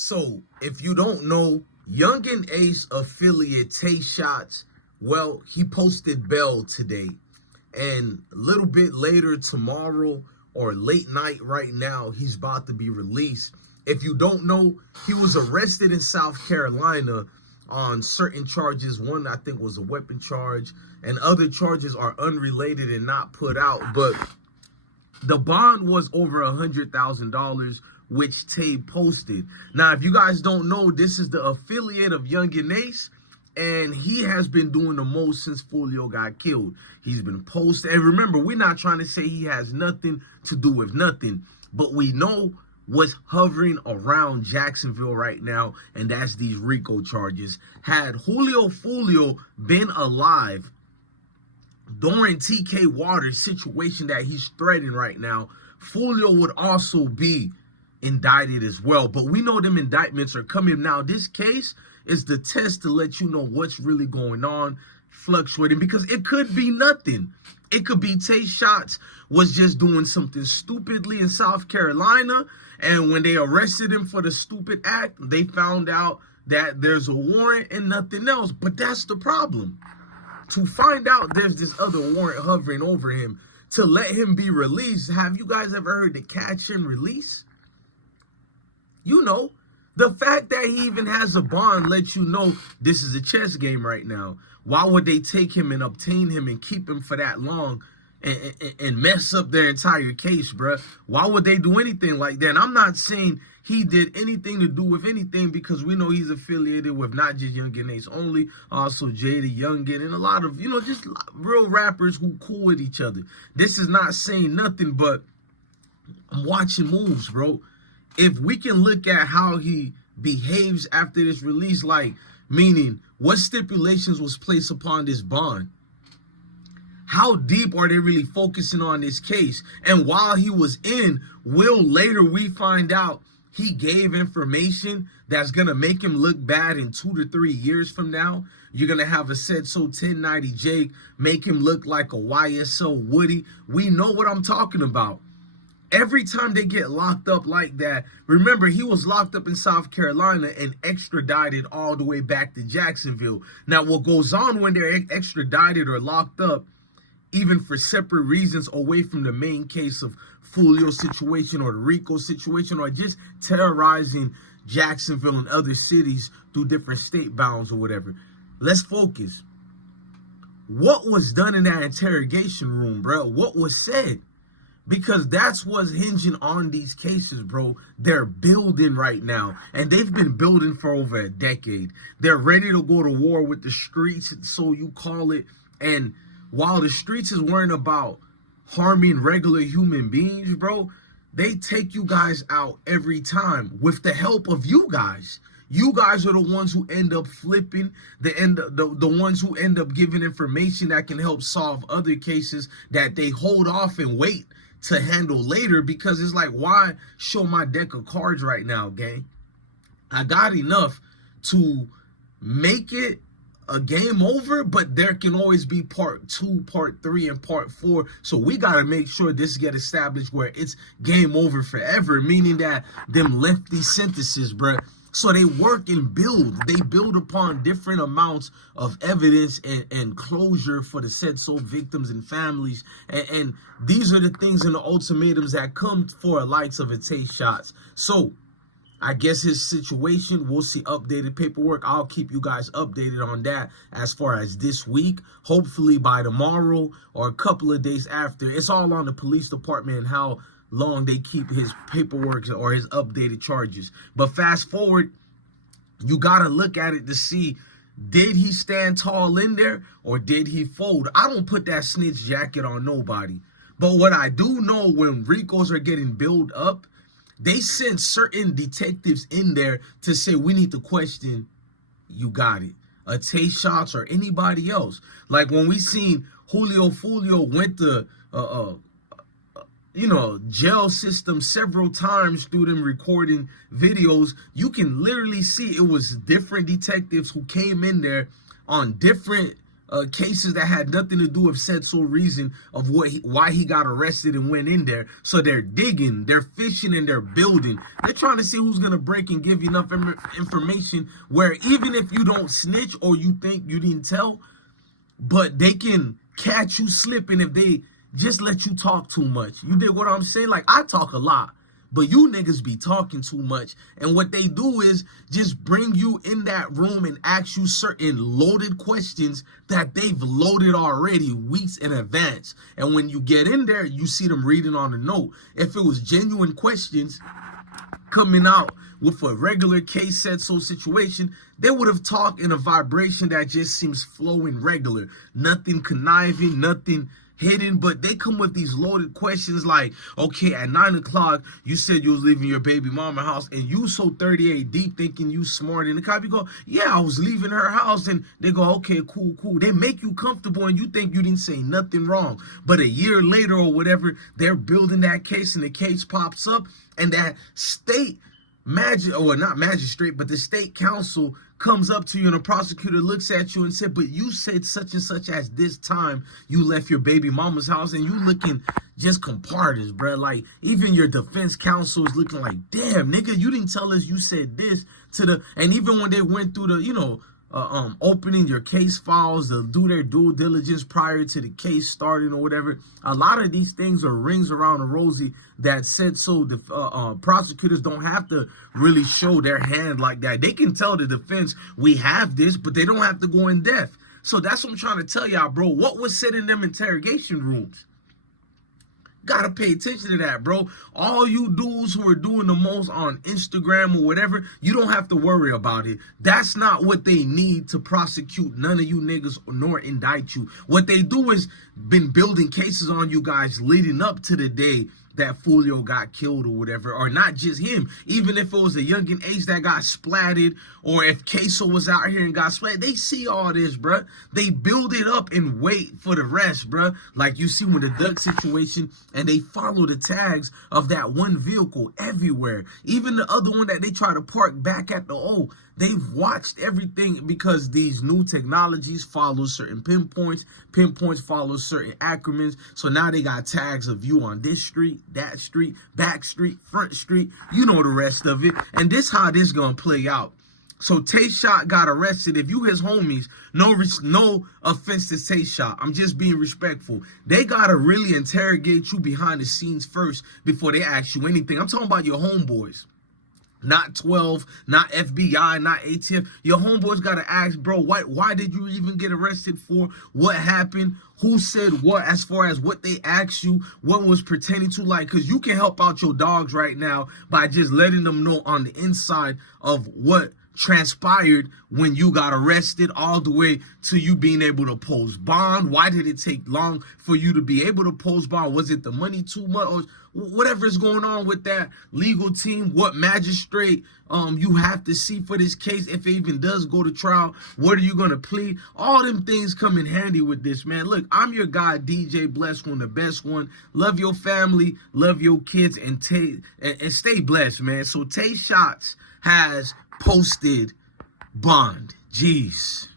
So, if you don't know, Yungeen Ace affiliate Tayshotzz, well, he posted bail today. And a little bit later tomorrow or late night right now, he's about to be released. If you don't know, he was arrested in South Carolina on certain charges. One, I think, was a weapon charge, and other charges are unrelated and not put out. But the bond was over $100,000, which Tay posted. Now, if you guys don't know, this is the affiliate of Yungeen Ace, and he has been doing the most since Foolio got killed. He's been posting. And remember, we're not trying to say he has nothing to do with nothing, but we know what's hovering around Jacksonville right now, and that's these RICO charges. Had Julio Foolio been alive during TK Waters' situation that he's threatening right now, Foolio would also be indicted as well. But we know them indictments are coming. Now, this case is the test to let you know what's really going on, fluctuating, because it could be nothing. It could be Tayshotzz was just doing something stupidly in South Carolina, and when they arrested him for the stupid act, they found out that there's a warrant and nothing else. But that's the problem. To find out there's this other warrant hovering over him to let him be released. Have you guys ever heard the catch and release? You know, the fact that he even has a bond lets you know this is a chess game right now. Why would they take him and obtain him and keep him for that long and mess up their entire case, bruh? Why would they do anything like that? And I'm not saying he did anything to do with anything, because we know he's affiliated with not just Yungeen Ace only, also Jada Yungeen and a lot of, just real rappers who cool with each other. This is not saying nothing, but I'm watching moves, bro. If we can look at how he behaves after this release, like, meaning what stipulations was placed upon this bond? How deep are they really focusing on this case? And while he was in, will later we find out he gave information that's going to make him look bad in 2 to 3 years from now? You're going to have a said-so 1090 Jake make him look like a YSO Woody. We know what I'm talking about. Every time they get locked up like that, remember, he was locked up in South Carolina and extradited all the way back to Jacksonville. Now, what goes on when they're extradited or locked up, even for separate reasons away from the main case of Foolio situation or the RICO situation, or just terrorizing Jacksonville and other cities through different state bounds or whatever. Let's focus. What was done in that interrogation room, bro? What was said? Because that's what's hinging on these cases, bro. They're building right now, and they've been building for over a decade. They're ready to go to war with the streets, so you call it. And while the streets is worrying about harming regular human beings, bro, they take you guys out every time with the help of you guys. You guys are the ones who end up flipping, the ones who end up giving information that can help solve other cases that they hold off and wait to handle later, because it's like, why show my deck of cards right now, gang? I got enough to make it a game over, but there can always be part 2, part 3, and part 4. So we got to make sure this get established where it's game over forever, meaning that them lefty sentences, bruh. So they work and build. They build upon different amounts of evidence and closure for the said-so victims and families. And these are the things in the ultimatums that come for the likes of a Tayshotzz. So I guess his situation, we'll see updated paperwork. I'll keep you guys updated on that as far as this week. Hopefully by tomorrow or a couple of days after. It's all on the police department and how long they keep his paperwork or his updated charges. But fast forward, you got to look at it to see, did he stand tall in there or did he fold? I don't put that snitch jacket on nobody. But what I do know, when RICOs are getting built up, they send certain detectives in there to say, we need to question, you got it, a Tayshotzz or anybody else. Like when we seen Julio Foolio went to jail system several times through them recording videos, you can literally see it was different detectives who came in there on different cases that had nothing to do with said sole reason of why he got arrested and went in there. So they're digging, they're fishing, and they're building. They're trying to see who's gonna break and give you enough information where even if you don't snitch or you think you didn't tell, but they can catch you slipping if they just let you talk too much. You dig what I'm saying? Like, I talk a lot, but you niggas be talking too much. And what they do is just bring you in that room and ask you certain loaded questions that they've loaded already weeks in advance. And when you get in there, you see them reading on a note. If it was genuine questions coming out with a regular case said so situation, they would have talked in a vibration that just seems flowing regular. Nothing conniving, nothing hidden, but they come with these loaded questions like, okay, at 9 o'clock, you said you was leaving your baby mama house, and you so 38 deep thinking you smart. And the cop, you go, yeah, I was leaving her house. And they go, okay, cool. They make you comfortable, and you think you didn't say nothing wrong. But a year later or whatever, they're building that case, and the case pops up, and that state not magistrate, but the state council comes up to you, and a prosecutor looks at you and said, but you said such and such as this time you left your baby mama's house, and you looking just comparters, bro. Like, even your defense counsel is looking like, damn, nigga, you didn't tell us you said this to the, and even when they went through the, opening your case files to do their due diligence prior to the case starting or whatever, a lot of these things are rings around the rosy that said so the prosecutors don't have to really show their hand like that. They can tell the defense, we have this, but they don't have to go in depth. So that's what I'm trying to tell y'all, bro. What was said in them interrogation rooms? Gotta pay attention to that, bro. All you dudes who are doing the most on Instagram or whatever, you don't have to worry about it. That's not what they need to prosecute none of you niggas nor indict you. What they do is been building cases on you guys leading up to the day that Foolio got killed or whatever, or not just him. Even if it was a Yungeen ace that got splatted, or if Queso was out here and got splatted, they see all this, bruh. They build it up and wait for the rest, bruh. Like you see with the duck situation, and they follow the tags of that one vehicle everywhere. Even the other one that they try to park back at the O, they've watched everything because these new technologies follow certain pinpoints. Pinpoints follow certain acronyms. So now they got tags of you on this street, that street, back street, front street. You know the rest of it. And this how this gonna play out. So Tayshotzz got arrested. If you his homies, no offense to Tayshotzz, I'm just being respectful. They gotta really interrogate you behind the scenes first before they ask you anything. I'm talking about your homeboys. Not 12, not FBI, not ATF. Your homeboys got to ask, bro, why did you even get arrested for? What happened? Who said what as far as what they asked you? What was pertaining to? Like, because you can help out your dogs right now by just letting them know on the inside of what transpired when you got arrested, all the way to you being able to post bond. Why did it take long for you to be able to post bond? Was it the money too much, or whatever is going on with that legal team? What magistrate you have to see for this case if it even does go to trial? What are you gonna plead? All them things come in handy with this, man. Look, I'm your guy, DJ Blessed One, the best one. Love your family, love your kids, and stay blessed, man. So Tayshotzz has posted bond. Jeez.